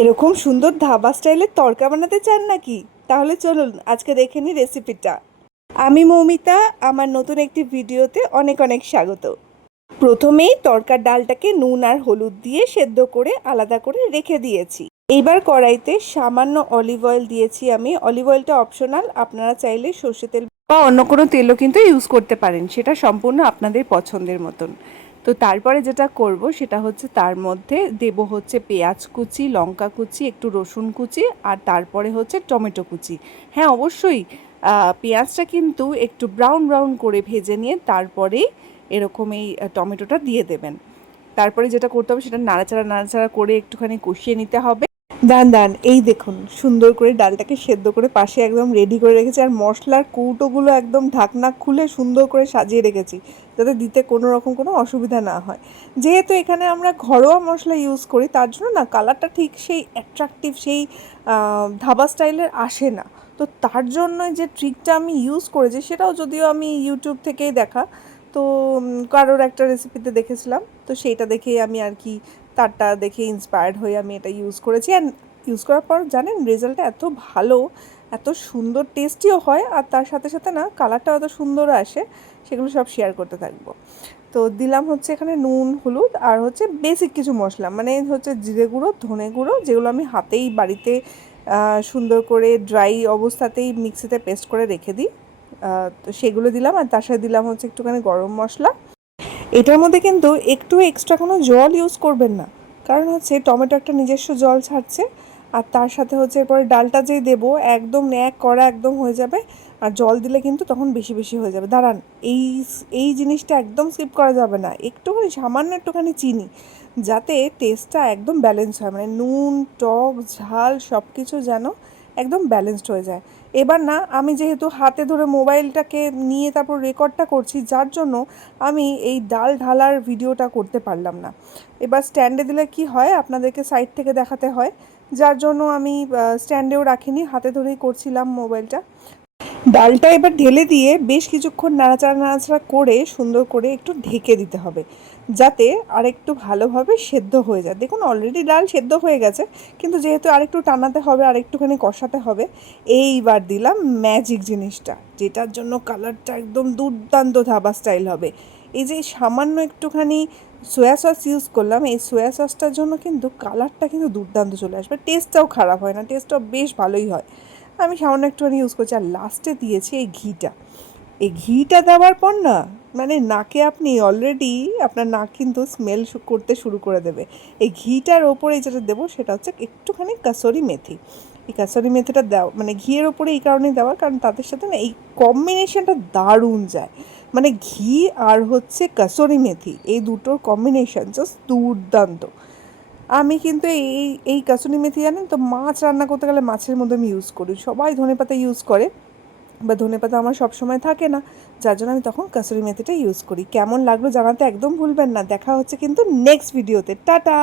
এরকম সুন্দর ধাবা স্টাইলের তড়কা বানাতে চান নাকি? তাহলে চলুন আজকে দেখে নিই রেসিপিটা। আমি মৌমিতা, আমার নতুন একটি ভিডিওতে অনেক অনেক স্বাগত। প্রথমেই তড়কার ডালটাকে নুন আর হলুদ দিয়ে সেদ্ধ করে আলাদা করে রেখে দিয়েছি। এইবার কড়াইতে সামান্য অলিভ অয়েল দিয়েছি আমি। অলিভ অয়েলটা অপশনাল, আপনারা চাইলে সর্ষে তেল বা অন্য কোনো তেলও কিন্তু ইউজ করতে পারেন, সেটা সম্পূর্ণ আপনাদের পছন্দের মতন। তো তারপরে যেটা করব সেটা হচ্ছে তার মধ্যে দেব হচ্ছে পেঁয়াজ কুচি, লঙ্কা কুচি, একটু রসুন কুচি, আর তারপরে হচ্ছে টমেটো কুচি। হ্যাঁ, অবশ্যই পেঁয়াজটা কিন্তু একটু ব্রাউন ব্রাউন করে ভেজে নিয়ে তারপরেই এরকম এই টমেটোটা দিয়ে দেবেন। তারপরে যেটা করতে হবে সেটা নাড়াচাড়া নাড়াচাড়া করে একটুখানি কষিয়ে নিতে হবে। দান দান এই দেখুন সুন্দর করে ডালটাকে সেদ্ধ করে পাশে একদম রেডি করে রেখেছি, আর মশলার কৌটোগুলো একদম ঢাকনা খুলে সুন্দর করে সাজিয়ে রেখেছি যাতে দিতে কোনো রকম কোনো অসুবিধা না হয়। যেহেতু এখানে আমরা ঘরোয়া মশলা ইউজ করি তার জন্য না কালারটা ঠিক সেই অ্যাট্রাকটিভ, সেই ধাবা স্টাইলের আসে না। তো তার জন্য যে ট্রিকটা আমি ইউজ করেছি সেটাও যদিও আমি ইউটিউব থেকেই দেখা, তো কারোর একটা রেসিপিতে দেখেছিলাম, তো সেইটা দেখেই আমি আর কি তারটা দেখে ইন্সপায়ার্ড হয়ে আমি এটা ইউজ করেছি। অ্যান্ড ইউজ করার পর জানেন রেজাল্টটা এত ভালো, এত সুন্দর টেস্টিও হয়, আর তার সাথে সাথে না কালারটাও এত সুন্দর আসে। সেগুলো সব শেয়ার করতে থাকবো। তো দিলাম হচ্ছে এখানে নুন, হলুদ, আর হচ্ছে বেসিক কিছু মশলা, মানে হচ্ছে জিরে গুঁড়ো, ধনে গুঁড়ো, যেগুলো আমি হাতেই বাড়িতে সুন্দর করে ড্রাই অবস্থাতেই মিক্সিতে পেস্ট করে রেখে দিই। তো সেগুলো দিলাম, আর তার সাথে দিলাম হচ্ছে একটুখানি গরম মশলা। এটার মধ্যে কিন্তু একটু এক্সট্রা কোনো জল ইউজ করবেন না, কারণ হচ্ছে টমেটো একটা নিজস্ব জল ছাড়ছে। আর তার সাথে হচ্ছে এরপরে ডালটা যেই দেবো একদম ন্যাক করা একদম হয়ে যাবে, আর জল দিলে কিন্তু তখন বেশি বেশি হয়ে যাবে। দাঁড়ান, এই এই জিনিসটা একদম স্কিপ করা যাবে না, একটুখানি সামান্য একটুখানি চিনি, যাতে টেস্টটা একদম ব্যালেন্স হয়, মানে নুন টক ঝাল সব কিছু যেন একদম ব্যালেন্সড হয়ে যায়। এবার না আমি যেহেতু হাতে ধরে মোবাইলটাকে নিয়ে তারপর রেকর্ডটা করছি, যার জন্য আমি এই ডাল ঢালার ভিডিওটা করতে পারলাম না। এবার স্ট্যান্ডে দিলে কি হয়, আপনাদেরকে সাইড থেকে দেখাতে হয়, যার জন্য আমি স্ট্যান্ডেও রাখিনি, হাতে ধরেই করছিলাম মোবাইলটা। ডালটা এবার ঢেলে দিয়ে বেশ কিছুক্ষণ নাড়াচাড়া নাড়াচাড়া করে সুন্দর করে একটু ঢেকে দিতে হবে, যাতে আরেকটু ভালোভাবে সেদ্ধ হয়ে যায়। দেখুন অলরেডি ডাল সেদ্ধ হয়ে গেছে, কিন্তু যেহেতু আরেকটু টানাতে হবে, আরেকটুখানি কষাতে হবে। এইবার দিলাম ম্যাজিক জিনিসটা, যেটার জন্য কালারটা একদম দুর্দান্ত ধাবা স্টাইল হবে। এই যে সামান্য একটুখানি সয়া সস ইউজ করলাম, এই সয়া সসটার জন্য কিন্তু কালারটা কিন্তু দুর্দান্ত চলে আসবে, টেস্টটাও খারাপ হয় না, টেস্টটাও বেশ ভালোই হয়। আমি সামান্য একটুখানি ইউজ করছি, আর লাস্টে দিয়েছি এই ঘিটা। এই ঘিটা দেওয়ার পর না, মানে নাকে আপনি অলরেডি আপনার নাক কিন্তু স্মেল করতে শুরু করে দেবে। এই ঘিটার ওপরে যেটা দেবো সেটা হচ্ছে একটুখানি কাসুরি মেথি। এই কাসুরি মেথিটা দেওয়া মানে ঘিয়ের ওপরে এই কারণেই দেওয়ার, কারণ তাদের সাথে না এই কম্বিনেশনটা দারুণ যায়। মানে ঘি আর হচ্ছে কাসুরি মেথি, এই দুটোর কম্বিনেশন জাস্ট দুর্দান্ত। আমি কিন্তু এই এই কাসুরি মেথি জানেন তো, মাছ রান্না করতে গেলে মাছের মধ্যে আমি ইউজ করি। সবাই ধনেপাতা ইউজ করে, বা ধনেপাতা আমার সব সময় থাকে না, যার জন্য আমি তখন কাসুরি মেথিটা ইউজ করি। কেমন লাগলো জানাতে একদম ভুলবেন না। দেখা হচ্ছে কিন্তু নেক্সট ভিডিওতে। টাটা।